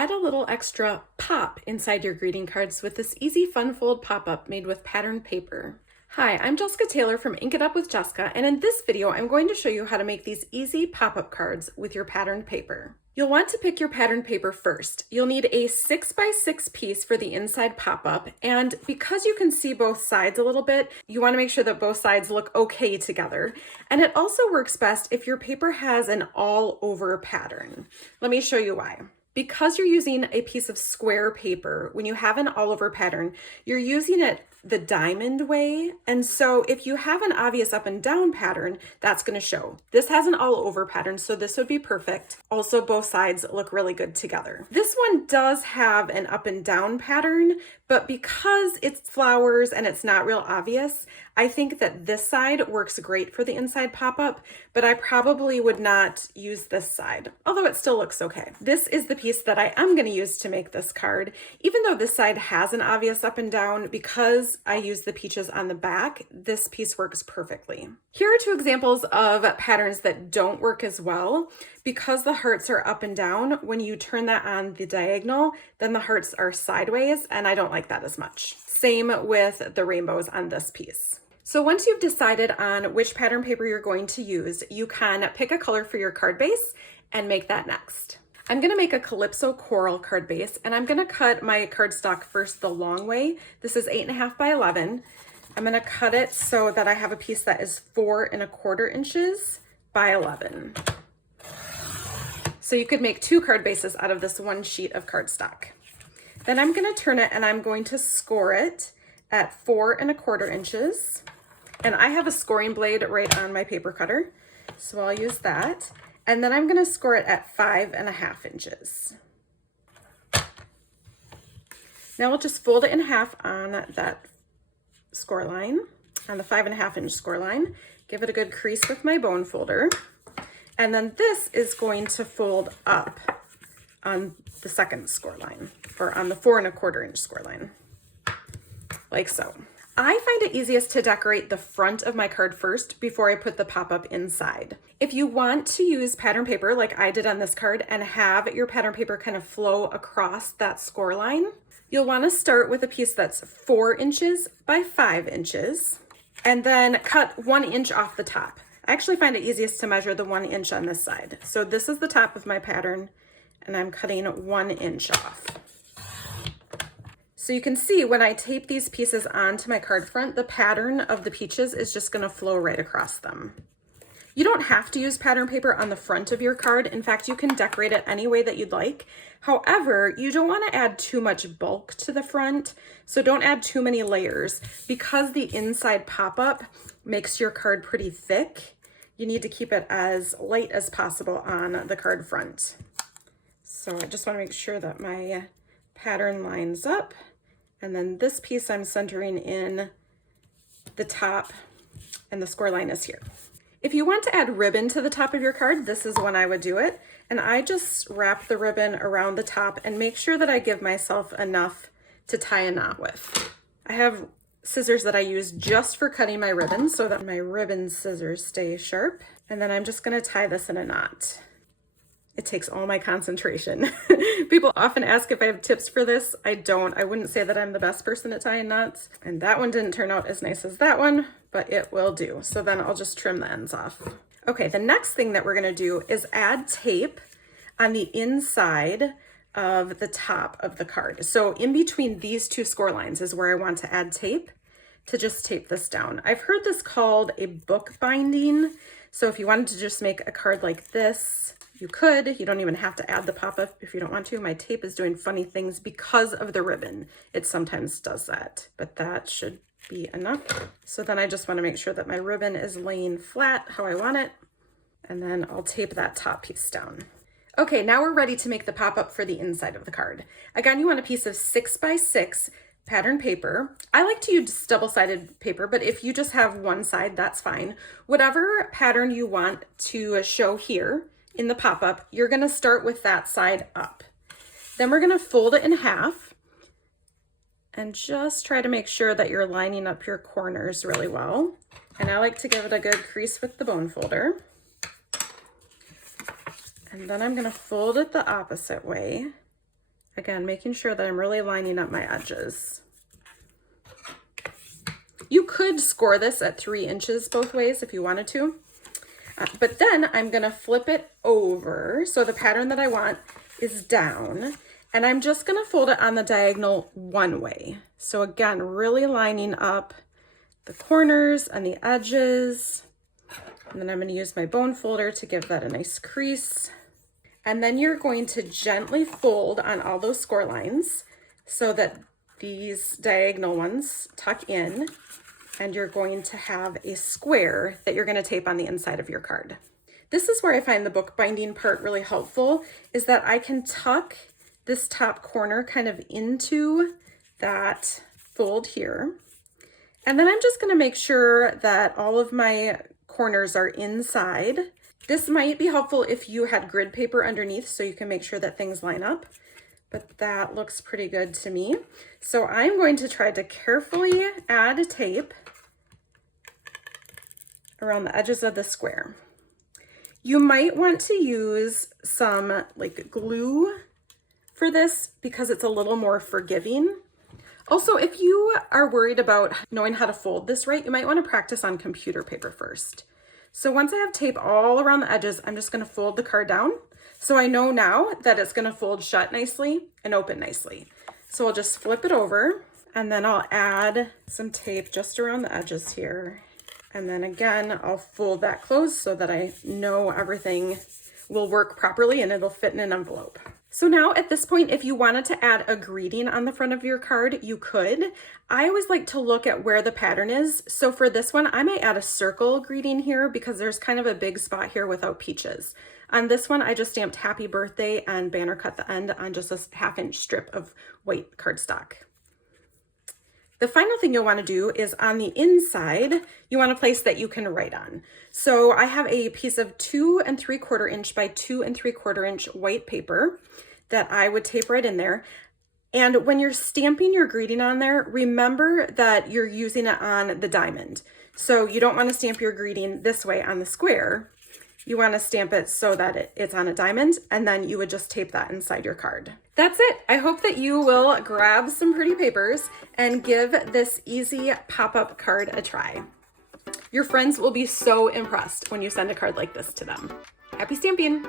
Add a little extra pop inside your greeting cards with this easy fun fold pop-up made with patterned paper. Hi, I'm Jessica Taylor from Ink It Up with Jessica, and in this video I'm going to show you how to make these easy pop-up cards with your patterned paper. You'll want to pick your patterned paper first. You'll need a 6x6 piece for the inside pop-up, and because you can see both sides a little bit, you want to make sure that both sides look okay together. And it also works best if your paper has an all-over pattern. Let me show you why. Because you're using a piece of square paper, when you have an all-over pattern, you're using it the diamond way. And so if you have an obvious up and down pattern, that's going to show. This has an all-over pattern, so this would be perfect. Also, both sides look really good together. This one does have an up and down pattern, but because it's flowers and it's not real obvious, I think that this side works great for the inside pop-up, but I probably would not use this side, although it still looks okay. This is the piece that I am going to use to make this card. Even though this side has an obvious up and down, because I use the peaches on the back, this piece works perfectly. Here are two examples of patterns that don't work as well. Because the hearts are up and down, when you turn that on the diagonal, then the hearts are sideways, and I don't like that as much. Same with the rainbows on this piece. So once you've decided on which pattern paper you're going to use, you can pick a color for your card base and make that next. I'm going to make a Calypso Coral card base, and I'm going to cut my cardstock first the long way. This is 8.5 by 11. I'm going to cut it so that I have a piece that is 4.25 inches by 11. So you could make two card bases out of this one sheet of cardstock. Then I'm going to turn it and I'm going to score it at 4.25 inches. And I have a scoring blade right on my paper cutter, so I'll use that. And then I'm going to score it at 5.5 inches. Now we'll just fold it in half on that score line, on the 5.5 inch score line. Give it a good crease with my bone folder. And then this is going to fold up on the second score line, or on the 4.25 inch score line, like so. I find it easiest to decorate the front of my card first before I put the pop-up inside. If you want to use pattern paper like I did on this card and have your pattern paper kind of flow across that score line, you'll want to start with a piece that's 4 inches by 5 inches and then cut 1 inch off the top. I actually find it easiest to measure the 1 inch on this side. So this is the top of my pattern and I'm cutting 1 inch off. So you can see when I tape these pieces onto my card front, the pattern of the peaches is just going to flow right across them. You don't have to use pattern paper on the front of your card. In fact, you can decorate it any way that you'd like. However, you don't want to add too much bulk to the front, so don't add too many layers. Because the inside pop-up makes your card pretty thick, you need to keep it as light as possible on the card front. So I just want to make sure that my pattern lines up. And then this piece I'm centering in the top, and the score line is here. If you want to add ribbon to the top of your card, this is when I would do it. And I just wrap the ribbon around the top and make sure that I give myself enough to tie a knot with. I have scissors that I use just for cutting my ribbon so that my ribbon scissors stay sharp. And then I'm just going to tie this in a knot. It takes all my concentration. People often ask if I have tips for this. I don't. I wouldn't say that I'm the best person at tying knots. And that one didn't turn out as nice as that one, but it will do. So then I'll just trim the ends off. Okay, the next thing that we're gonna do is add tape on the inside of the top of the card. So in between these two score lines is where I want to add tape to just tape this down. I've heard this called a book binding. So if you wanted to just make a card like this, you could. You don't even have to add the pop-up if you don't want to. My tape is doing funny things because of the ribbon. It sometimes does that, but that should be enough. So then I just want to make sure that my ribbon is laying flat how I want it, and then I'll tape that top piece down. Okay, now we're ready to make the pop-up for the inside of the card. Again, you want a piece of 6x6 pattern paper. I like to use double-sided paper, but if you just have one side, that's fine. Whatever pattern you want to show here in the pop-up, you're going to start with that side up. Then we're going to fold it in half and just try to make sure that you're lining up your corners really well. And I like to give it a good crease with the bone folder. And then I'm going to fold it the opposite way Again, making sure that I'm really lining up my edges. You could score this at 3 inches both ways if you wanted to. But then I'm gonna flip it over. So the pattern that I want is down, and I'm just gonna fold it on the diagonal one way. So again, really lining up the corners and the edges. And then I'm gonna use my bone folder to give that a nice crease. And then you're going to gently fold on all those score lines so that these diagonal ones tuck in, and you're going to have a square that you're going to tape on the inside of your card. This is where I find the bookbinding part really helpful, is that I can tuck this top corner kind of into that fold here. And then I'm just going to make sure that all of my corners are inside. This might be helpful if you had grid paper underneath so you can make sure that things line up, but that looks pretty good to me. So I'm going to try to carefully add tape around the edges of the square. You might want to use some like glue for this because it's a little more forgiving. Also, if you are worried about knowing how to fold this right, you might want to practice on computer paper first. So once I have tape all around the edges, I'm just going to fold the card down. So I know now that it's going to fold shut nicely and open nicely. So I'll just flip it over, and then I'll add some tape just around the edges here. And then again, I'll fold that closed so that I know everything will work properly and it'll fit in an envelope. So now at this point, if you wanted to add a greeting on the front of your card, you could. I always like to look at where the pattern is. So for this one, I might add a circle greeting here because there's kind of a big spot here without peaches. On this one, I just stamped happy birthday and banner cut the end on just a 1/2-inch strip of white cardstock. The final thing you'll want to do is on the inside, you want a place that you can write on. So I have a piece of 2 3/4 inch by 2 3/4 inch white paper that I would tape right in there. And when you're stamping your greeting on there, remember that you're using it on the diamond. So you don't want to stamp your greeting this way on the square. You want to stamp it so that it's on a diamond, and then you would just tape that inside your card. That's it. I hope that you will grab some pretty papers and give this easy pop-up card a try. Your friends will be so impressed when you send a card like this to them. Happy stamping!